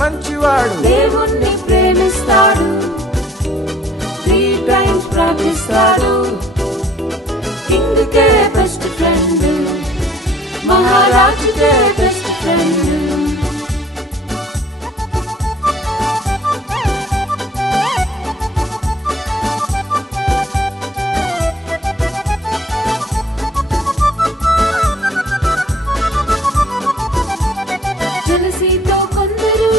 మంచివాడు దేవుణ్ణి ప్రేమిస్తాడు 3 times ప్రార్థిస్తాడు కింగ్కే బెస్ట్ ఫ్రెండ్ మహారాజుకే బెస్ట్ ఫ్రెండ్ జలసీతో కొందరు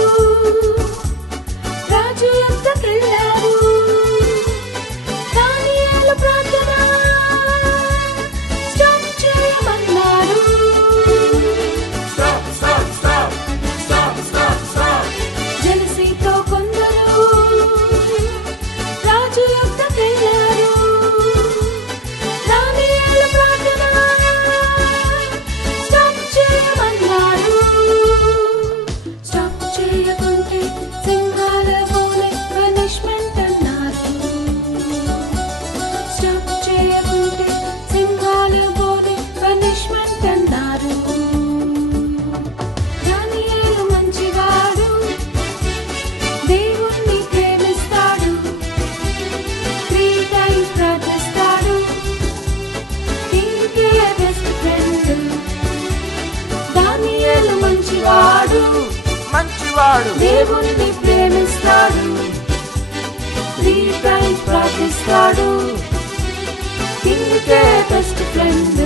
రాజు యొద్దకెళ్ళారు దానియేలు ప్రార్థన స్టాప్ చేయమన్నాడు జలసీతో కొందరు రాజు యొద్దకెళ్ళారు దానియేలు ప్రార్థన స్టాప్ చేయమన్నాడు స్టాప్ చేయకుంటే సింహాల పోలే పనిష్మెంట్ అన్నారు స్టాప్ చేయకుంటే సింహాల పోలే పనిష్మెంట్ అన్నారు దానియేలు మంచివాడు దేవుణ్ణి ప్రేమిస్తాడు 3 times ప్రార్థిస్తాడు కింగ్కే బెస్ట్ ఫ్రెండ్ దానియేలు మంచివాడు దేవుణ్ణి ప్రేమిస్తాడు 3 times ప్రార్థిస్తాడు కింగ్కే బెస్ట్ ఫ్రెండ్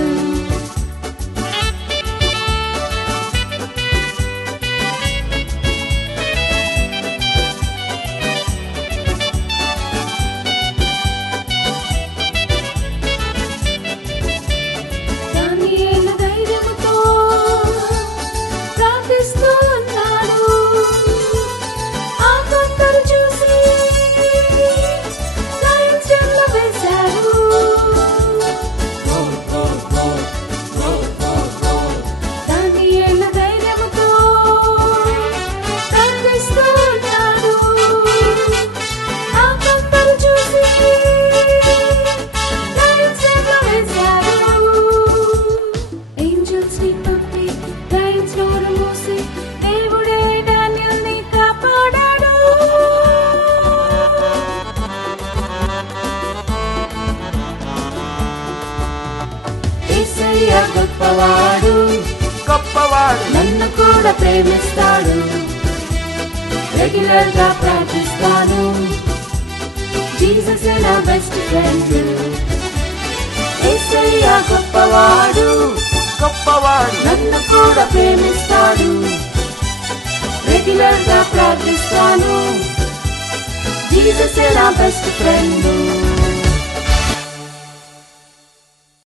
దానియేలు ధైర్యముతో ప్రార్థిస్తూ ఉన్నాడు ఆ కొందరు చూసి లయన్స్ డెన్లో వేశారు దానియేలు ధైర్యముతో ప్రార్థిస్తూ ఉన్నాడు ఆ కొందరు చూసి లయన్స్ డెన్లో వేశారు ఏంజల్స్ ని పంపి లయన్స్ నోరు మూసి దేవుడే డానియల్ని కాపాడాడు యేసయ్య గొప్పవాడు నన్ను కూడా ప్రేమిస్తాడు రెగ్యులర్ గా ప్రార్థిస్తాను జీసస్ నా బెస్ట్ ఫ్రెండ్ యేసయ్య గొప్పవాడు నన్ను కూడా ప్రేమిస్తాడు రెగ్యులర్ గా ప్రార్థిస్తాను జీసస్ నా బెస్ట్ ఫ్రెండ్